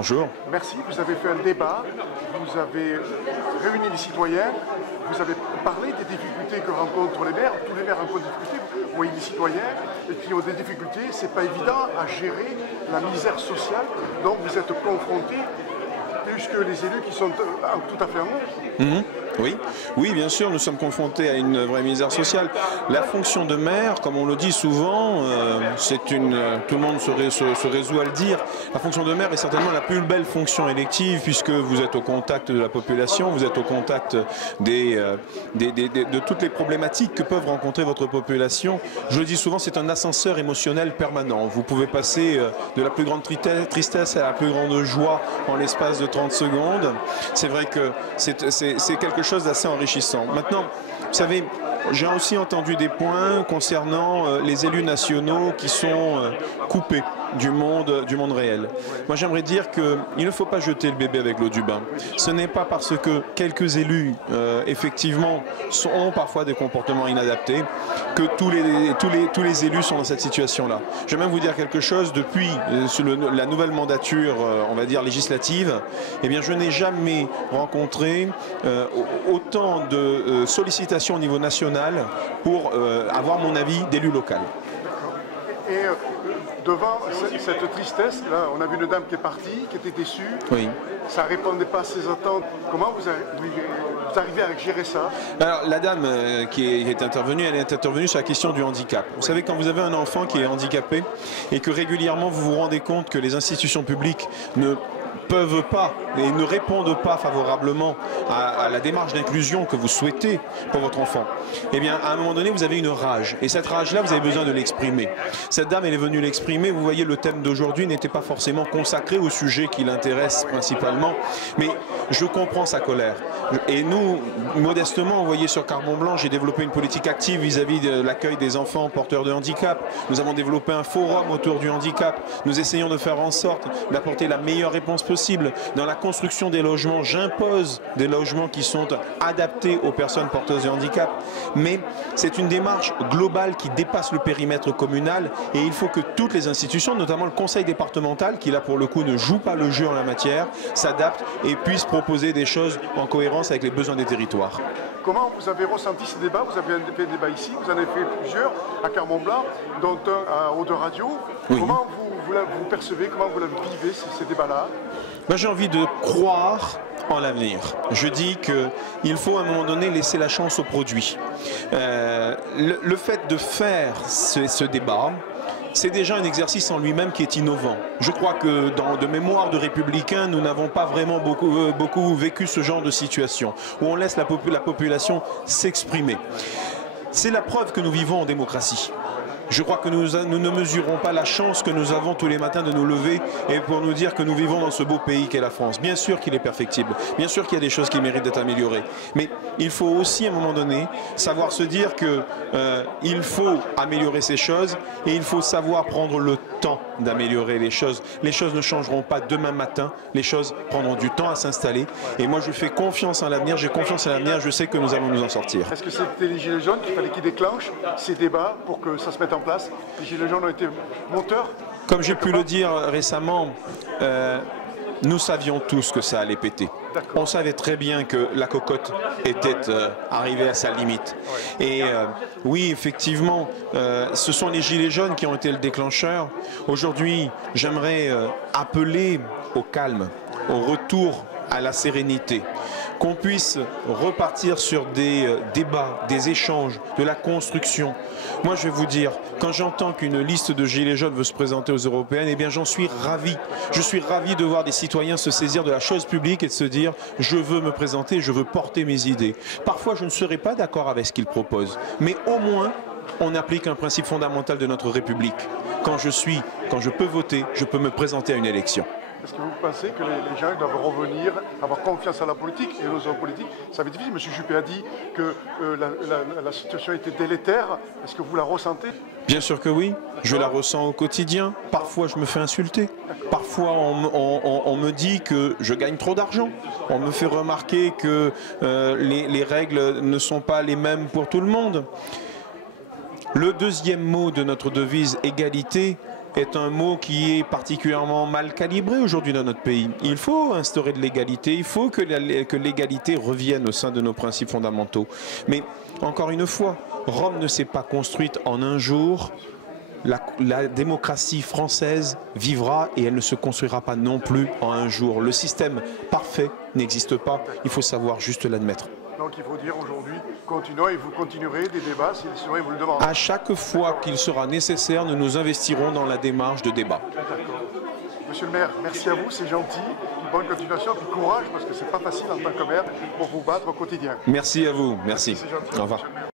Bonjour. Merci, vous avez fait un débat, vous avez réuni les citoyens, vous avez parlé des difficultés que rencontrent les maires. Tous les maires rencontrent des difficultés, vous voyez des citoyens qui ont des difficultés, c'est pas évident à gérer la misère sociale, donc vous êtes confrontés plus que les élus qui sont tout à fait en haut. Oui. Oui, bien sûr, nous sommes confrontés à une vraie misère sociale. La fonction de maire, comme on le dit souvent, tout le monde se résout à le dire, la fonction de maire est certainement la plus belle fonction élective puisque vous êtes au contact de la population, vous êtes au contact de toutes les problématiques que peuvent rencontrer votre population. Je le dis souvent, c'est un ascenseur émotionnel permanent. Vous pouvez passer de la plus grande tristesse à la plus grande joie en l'espace de 30 secondes. C'est vrai que c'est quelque chose d'assez enrichissant. Maintenant, vous savez, j'ai aussi entendu des points concernant les élus nationaux qui sont coupés du monde réel. Moi, j'aimerais dire qu'il ne faut pas jeter le bébé avec l'eau du bain. Ce n'est pas parce que quelques élus, effectivement, ont parfois des comportements inadaptés que tous les élus sont dans cette situation-là. Je vais même vous dire quelque chose, depuis la nouvelle mandature, on va dire législative, eh bien, je n'ai jamais rencontré autant de sollicitations au niveau national pour avoir mon avis d'élu local. Et devant cette tristesse, là, on a vu une dame qui est partie, qui était déçue. Oui. Ça ne répondait pas à ses attentes. Comment vous arrivez à gérer ça? Alors, la dame qui est intervenue, elle est intervenue sur la question du handicap. Vous savez, quand vous avez un enfant qui est handicapé et que régulièrement vous vous rendez compte que les institutions publiques ne peuvent pas et ne répondent pas favorablement à la démarche d'inclusion que vous souhaitez pour votre enfant, eh bien, à un moment donné, vous avez une rage. Et cette rage-là, vous avez besoin de l'exprimer. Cette dame, elle est venue l'exprimer. Vous voyez, le thème d'aujourd'hui n'était pas forcément consacré au sujet qui l'intéresse principalement. Mais je comprends sa colère. Et nous, modestement, vous voyez, sur Carbon Blanc, j'ai développé une politique active vis-à-vis de l'accueil des enfants porteurs de handicap. Nous avons développé un forum autour du handicap. Nous essayons de faire en sorte d'apporter la meilleure réponse possible. Dans la construction des logements, j'impose des logements qui sont adaptés aux personnes porteuses de handicap. Mais c'est une démarche globale qui dépasse le périmètre communal et il faut que toutes les institutions, notamment le conseil départemental, qui là pour le coup ne joue pas le jeu en la matière, s'adaptent et puissent proposer des choses en cohérence avec les besoins des territoires. Comment vous avez ressenti ces débats? Vous avez fait un débat ici, vous en avez fait plusieurs à Carbon Blanc, dont un à Eau de Radio. Oui. Comment vous percevez, comment vous vivez ces débats-là? Moi, j'ai envie de croire en l'avenir. Je dis qu'il faut à un moment donné laisser la chance au produit. Le fait de faire ce débat, c'est déjà un exercice en lui-même qui est innovant. Je crois que de mémoire de républicains, nous n'avons pas vraiment beaucoup vécu ce genre de situation, où on laisse la population s'exprimer. C'est la preuve que nous vivons en démocratie. Je crois que nous ne mesurons pas la chance que nous avons tous les matins de nous lever et pour nous dire que nous vivons dans ce beau pays qu'est la France. Bien sûr qu'il est perfectible, bien sûr qu'il y a des choses qui méritent d'être améliorées. Mais il faut aussi, à un moment donné, savoir se dire qu'il faut améliorer ces choses et il faut savoir prendre le temps d'améliorer les choses. Les choses ne changeront pas demain matin, les choses prendront du temps à s'installer. Et moi, je fais confiance en l'avenir, j'ai confiance en l'avenir, je sais que nous allons nous en sortir. Est-ce que c'était les Gilets jaunes qu'il fallait qu'ils déclenchent ces débats pour que ça se mette en place? Les Gilets jaunes ont été moteurs? Comme j'ai pu le dire récemment, nous savions tous que ça allait péter. On savait très bien que la cocotte était arrivée à sa limite. Et oui, effectivement, ce sont les Gilets jaunes qui ont été le déclencheur. Aujourd'hui, j'aimerais appeler au calme, au retour à la sérénité, qu'on puisse repartir sur des débats, des échanges, de la construction. Moi, je vais vous dire, quand j'entends qu'une liste de Gilets jaunes veut se présenter aux Européennes, eh bien, j'en suis ravi. Je suis ravi de voir des citoyens se saisir de la chose publique et de se dire « je veux me présenter, je veux porter mes idées ». Parfois, je ne serai pas d'accord avec ce qu'ils proposent, mais au moins, on applique un principe fondamental de notre République. Quand je peux voter, je peux me présenter à une élection. Est-ce que vous pensez que les gens doivent revenir, avoir confiance à la politique et aux hommes politiques? Ça va être difficile. M. Juppé a dit que la situation était délétère. Est-ce que vous la ressentez? Bien sûr que oui. Je la ressens au quotidien. Parfois, je me fais insulter. Parfois, on me dit que je gagne trop d'argent. On me fait remarquer que les règles ne sont pas les mêmes pour tout le monde. Le deuxième mot de notre devise égalité est un mot qui est particulièrement mal calibré aujourd'hui dans notre pays. Il faut instaurer de l'égalité, il faut que l'égalité revienne au sein de nos principes fondamentaux. Mais encore une fois, Rome ne s'est pas construite en un jour. La démocratie française vivra et elle ne se construira pas non plus en un jour. Le système parfait n'existe pas, il faut savoir juste l'admettre. Donc il faut dire aujourd'hui, continuons et vous continuerez des débats si vous le demandez. À chaque fois qu'il sera nécessaire, nous nous investirons dans la démarche de débat. Monsieur le maire, merci à vous, c'est gentil. Bonne continuation, puis courage, parce que c'est pas facile en tant que maire pour vous battre au quotidien. Merci à vous, merci. C'est gentil, Au revoir. monsieur le maire.